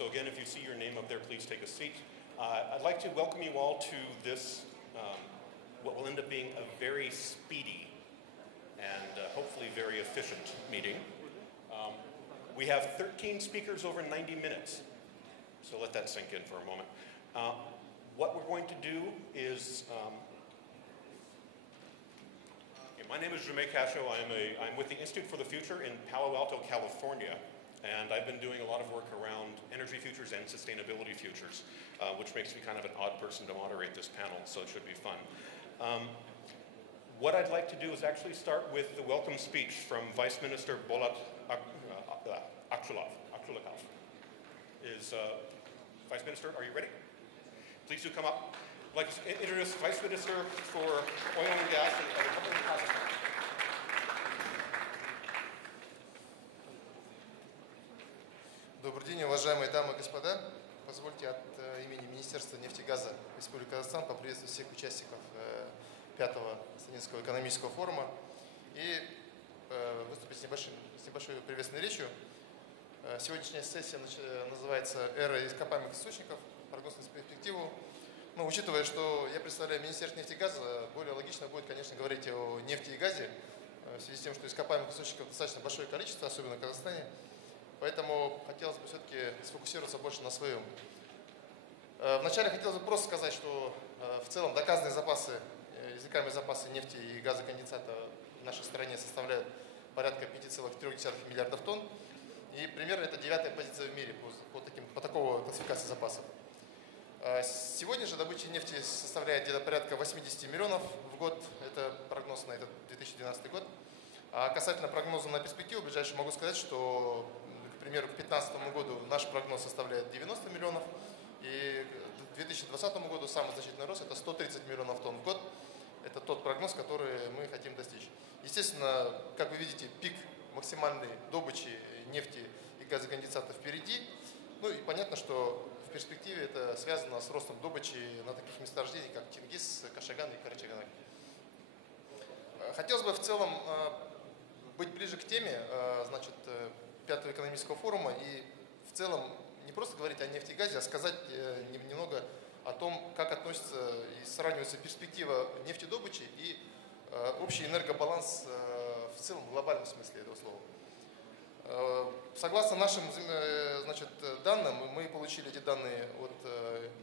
So again, if you see your name up there, please take a seat. I'd like to welcome you all to this, what will end up being a very speedy and hopefully very efficient meeting. We have 13 speakers over 90 minutes, so let that sink in for a moment. What we're going to do is, my name is Jume Cascio. I'm with the Institute for the Future in Palo Alto, California, and I've been doing a lot of work around energy futures and sustainability futures, which makes me kind of an odd person to moderate this panel, so it should be fun. What I'd like to do is actually start with the welcome speech from Vice Minister Bolat Aksulov. Vice Minister, are you ready? Please do come up. I'd like to introduce Vice Minister for Oil and Gas and the Republic of Kazakhstan. Добрый день, уважаемые дамы и господа. Позвольте от имени Министерства нефти и газа Республики Казахстан поприветствовать всех участников 5-го Сталинского экономического форума и выступить с небольшой приветственной речью. Сегодняшняя сессия называется «Эра ископаемых источников. Прогноз на перспективу». Но учитывая, что я представляю Министерство нефти и газа, более логично будет, конечно, говорить о нефти и газе, в связи с тем, что ископаемых источников достаточно большое количество, особенно в Казахстане. Поэтому хотелось бы все-таки сфокусироваться больше на своем. Вначале хотелось бы просто сказать, что в целом доказанные запасы, извлекаемые запасы нефти и газоконденсата в нашей стране составляют порядка 5,3 миллиардов тонн. И примерно это 9-я позиция в мире по такой классификации запасов. Сегодня же добыча нефти составляет где-то порядка 80 миллионов в год. Это прогноз на этот 2012 год. А касательно прогноза на перспективу ближайшую могу сказать, что, к примеру, к 2015 году наш прогноз составляет 90 миллионов. И к 2020 году самый значительный рост – это 130 миллионов тонн в год. Это тот прогноз, который мы хотим достичь. Естественно, как вы видите, пик максимальной добычи нефти и газоконденсата впереди. Ну и понятно, что в перспективе это связано с ростом добычи на таких месторождениях, как Чингис, Кашаган и Карачаганак. Хотелось бы в целом быть ближе к теме, значит, 5-го экономического форума и в целом не просто говорить о нефти и газе, а сказать немного о том, как относится и сравнивается перспектива нефтедобычи и общий энергобаланс в целом, в глобальном смысле этого слова. Согласно нашим, значит, данным, мы получили эти данные от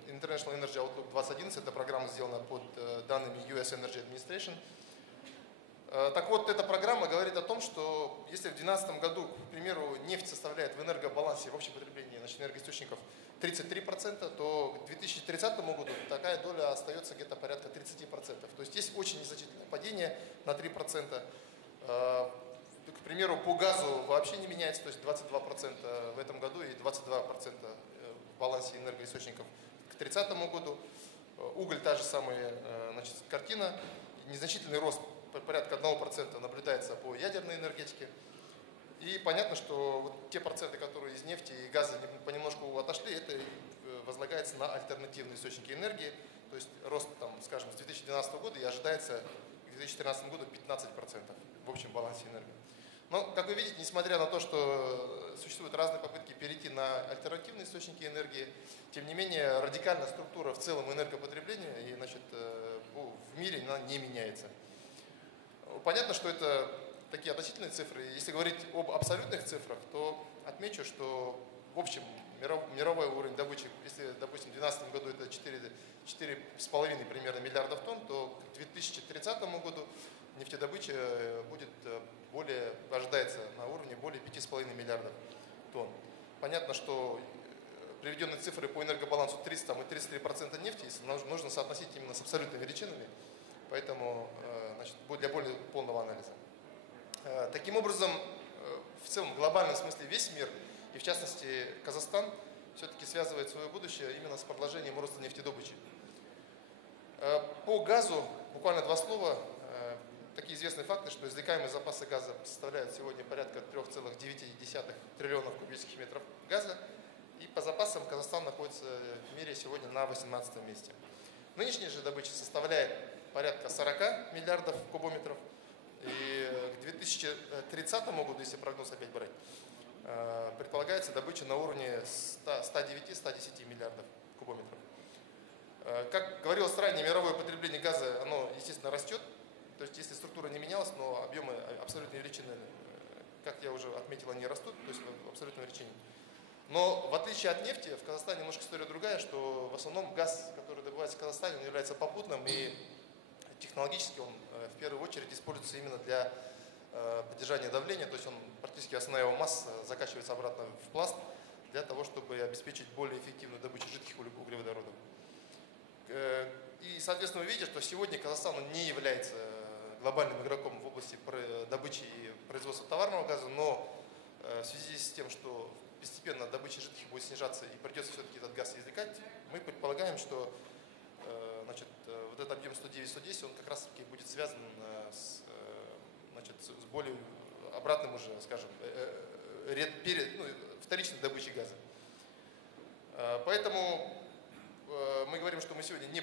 International Energy Outlook 2011, эта программа сделана под данными US Energy Administration. Так вот, эта программа говорит о том, что если в 2012 году, к примеру, нефть составляет в энергобалансе, в общем потреблении энергоисточников 33%, то к 2030 году такая доля остается где-то порядка 30%. То есть есть очень незначительное падение на 3%. К примеру, по газу вообще не меняется, то есть 22% в этом году и 22% в балансе энергоисточников к 2030 году. Уголь та же самая, значит, картина. Незначительный рост порядка 1% наблюдается по ядерной энергетике. И понятно, что вот те проценты, которые из нефти и газа понемножку отошли, это возлагается на альтернативные источники энергии. То есть рост, там, скажем, с 2012 года и ожидается к 2013 году 15% в общем балансе энергии. Но, как вы видите, несмотря на то, что существуют разные попытки перейти на альтернативные источники энергии, тем не менее радикальная структура в целом энергопотребления и, значит, в мире она не меняется. Понятно, что это такие относительные цифры. Если говорить об абсолютных цифрах, то отмечу, что в общем мировой уровень добычи, если, допустим, в 2012 году это 4,5 примерно миллиардов тонн, то к 2030 году нефтедобыча будет ожидается на уровне более 5,5 миллиардов тонн. Понятно, что приведенные цифры по энергобалансу 30 и 33% нефти нужно соотносить именно с абсолютными величинами, поэтому, значит, для более полного анализа. Таким образом, в целом, в глобальном смысле весь мир, и в частности Казахстан, все-таки связывает свое будущее именно с продолжением роста нефтедобычи. По газу, буквально два слова, такие известные факты, что извлекаемые запасы газа составляют сегодня порядка 3,9 триллионов кубических метров газа, и по запасам Казахстан находится в мире сегодня на 18 месте. Нынешняя же добыча составляет порядка 40 миллиардов кубометров, и к 2030 году, если прогноз опять брать, предполагается добыча на уровне 109-110 миллиардов кубометров. Как говорилось ранее, мировое потребление газа, оно, естественно, растет. То есть, если структура не менялась, но объемы абсолютной величины, как я уже отметил, они растут, то есть в абсолютной величине. Но в отличие от нефти, в Казахстане немножко история другая, что в основном газ, который добывается в Казахстане, он является попутным, и технологически он в первую очередь используется именно для поддержания давления, то есть он практически основная его масса закачивается обратно в пласт для того, чтобы обеспечить более эффективную добычу жидких углеводородов. И, соответственно, вы видите, что сегодня Казахстан не является глобальным игроком в области добычи и производства товарного газа, но в связи с тем, что постепенно добыча жидких будет снижаться и придется все-таки этот газ извлекать, мы предполагаем, что значит, вот этот объем 109-110, он как раз-таки будет связан с более обратным уже, скажем, вторичной добычей газа. Поэтому мы говорим, что мы сегодня не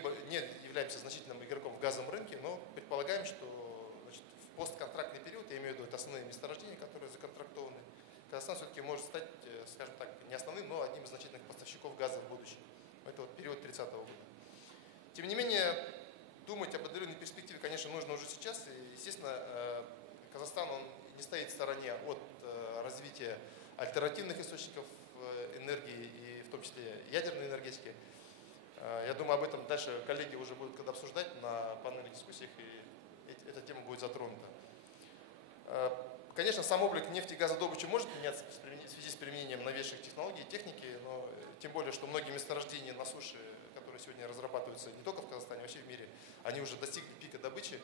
являемся значительным игроком в газовом рынке, но предполагаем, что значит, в постконтрактный период, я имею в виду это основные месторождения, которые законтрактованы, Казахстан все-таки может стать, скажем так, не основным, но одним из значительных поставщиков газа в будущем. Это вот период 30-го года. Тем не менее, думать об отдаленной перспективе, конечно, нужно уже сейчас. И, естественно, Казахстан он не стоит в стороне от развития альтернативных источников энергии, и в том числе ядерной энергетики. Я думаю, об этом дальше коллеги уже будут когда обсуждать на панельных дискуссиях, и эта тема будет затронута. Конечно, сам облик нефти и газодобычи может меняться в связи с применением новейших технологий и техники, но тем более, что многие месторождения на суше, которые сегодня разрабатываются не только в Казахстане, а вообще в мире, они уже достигли пика добычи.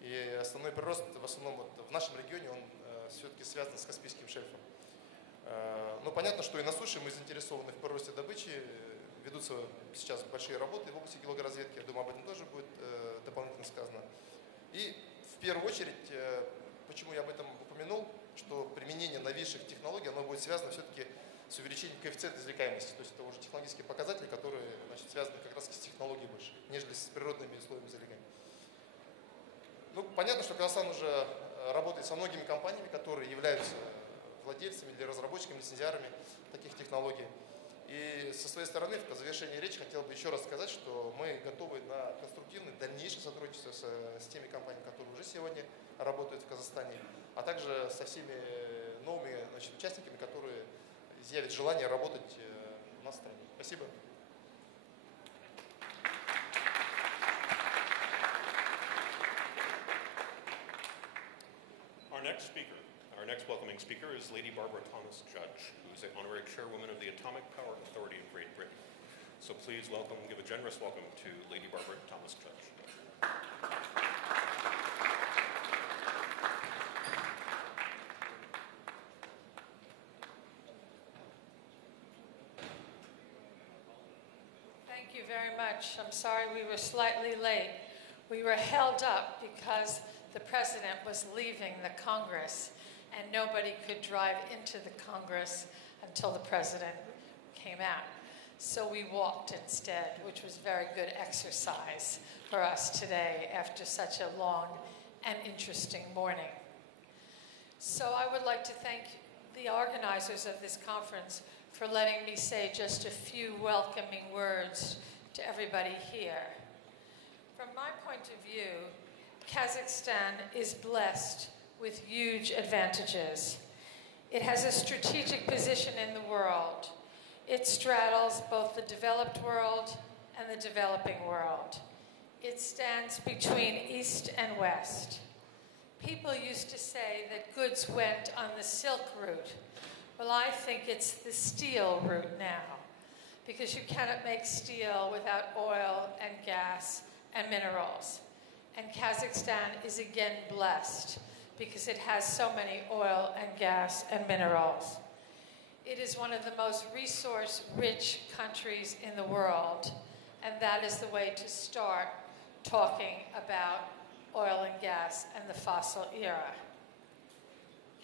И основной прирост, в основном вот в нашем регионе, он все-таки связан с Каспийским шельфом. Но понятно, что и на суше мы заинтересованы в приросте добычи. Ведутся сейчас большие работы в области геологоразведки. Я думаю, об этом тоже будет дополнительно сказано. И в первую очередь, почему я об этом упомянул, что применение новейших технологий, оно будет связано все-таки с увеличением коэффициента извлекаемости. То есть это уже технологические показатели, которые, значит, связаны как раз с технологией больше, нежели с природными условиями извлекания. Ну, понятно, что Казахстан уже работает со многими компаниями, которые являются владельцами или разработчиками, лицензиарами таких технологий. И со своей стороны, в завершении речи, хотел бы еще раз сказать, что мы готовы на конструктивное дальнейшее сотрудничество с теми компаниями, которые уже сегодня работают в Казахстане, а также со всеми новыми, значит, участниками, которые изъявят желание работать у нас в стране. Спасибо. Our next welcoming speaker is Lady Barbara Thomas Judge, who is the honorary chairwoman of the Atomic Power Authority of Great Britain. So please give a generous welcome to Lady Barbara Thomas Judge. Thank you very much. I'm sorry we were slightly late. We were held up because the president was leaving the Congress and nobody could drive into the Congress until the president came out. So we walked instead, which was very good exercise for us today after such a long and interesting morning. So I would like to thank the organizers of this conference for letting me say just a few welcoming words to everybody here. From my point of view, Kazakhstan is blessed with huge advantages. It has a strategic position in the world. It straddles both the developed world and the developing world. It stands between East and West. People used to say that goods went on the Silk Route. Well, I think it's the steel route now, because you cannot make steel without oil and gas and minerals. And Kazakhstan is again blessed because it has so many oil and gas and minerals. It is one of the most resource-rich countries in the world, and that is the way to start talking about oil and gas and the fossil era.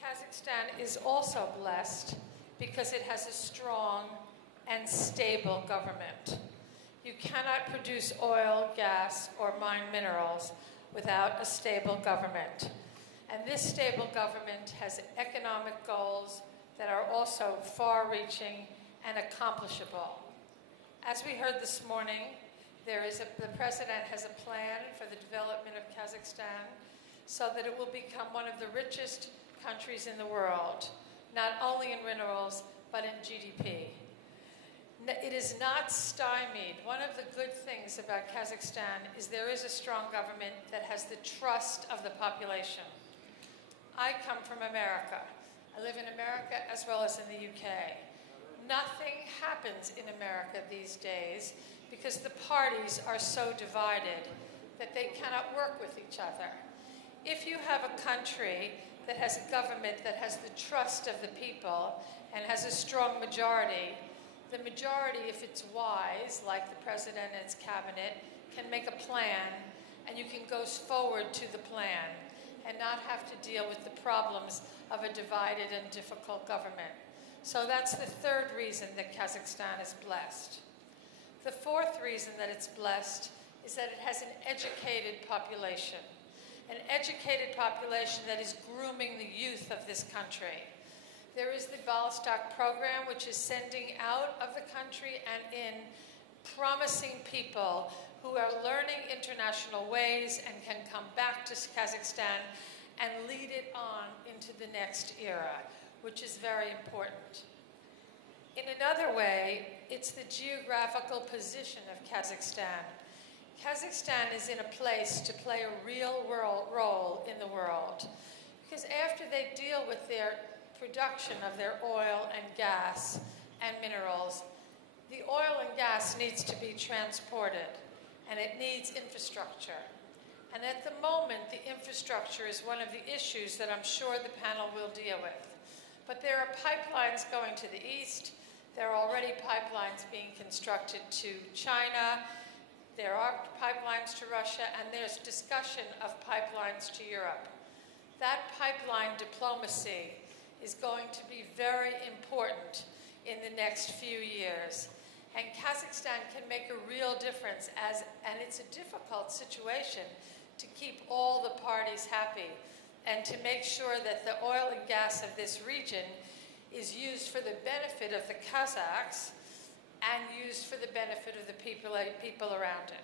Kazakhstan is also blessed because it has a strong and stable government. You cannot produce oil, gas, or mine minerals without a stable government. And this stable government has economic goals, that are also far-reaching and accomplishable. As we heard this morning, the president has a plan for the development of Kazakhstan so that it will become one of the richest countries in the world, not only in minerals, but in GDP. It is not stymied. One of the good things about Kazakhstan is there is a strong government that has the trust of the population. I come from America. I live in America as well as in the UK. Nothing happens in America these days because the parties are so divided that they cannot work with each other. If you have a country that has a government that has the trust of the people and has a strong majority, the majority, if it's wise, like the president and his cabinet, can make a plan, and you can go forward to the plan and not have to deal with the problems of a divided and difficult government. So that's the third reason that Kazakhstan is blessed. The fourth reason that it's blessed is that it has an educated population that is grooming the youth of this country. There is the Ballstock program, which is sending out of the country and in promising people who are learning international ways and can come back to Kazakhstan and lead it on into the next era, which is very important. In another way, it's the geographical position of Kazakhstan. Kazakhstan is in a place to play a real role in the world, because after they deal with their production of their oil and gas and minerals, the oil and gas needs to be transported, and it needs infrastructure. And at the moment, the infrastructure is one of the issues that I'm sure the panel will deal with. But there are pipelines going to the east. There are already pipelines being constructed to China. There are pipelines to Russia, and there's discussion of pipelines to Europe. That pipeline diplomacy is going to be very important in the next few years. And Kazakhstan can make a real difference, and it's a difficult situation to keep all the parties happy and to make sure that the oil and gas of this region is used for the benefit of the Kazakhs and used for the benefit of the people around it.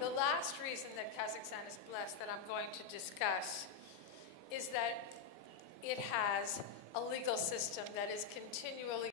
The last reason that Kazakhstan is blessed that I'm going to discuss is that it has a legal system that is continually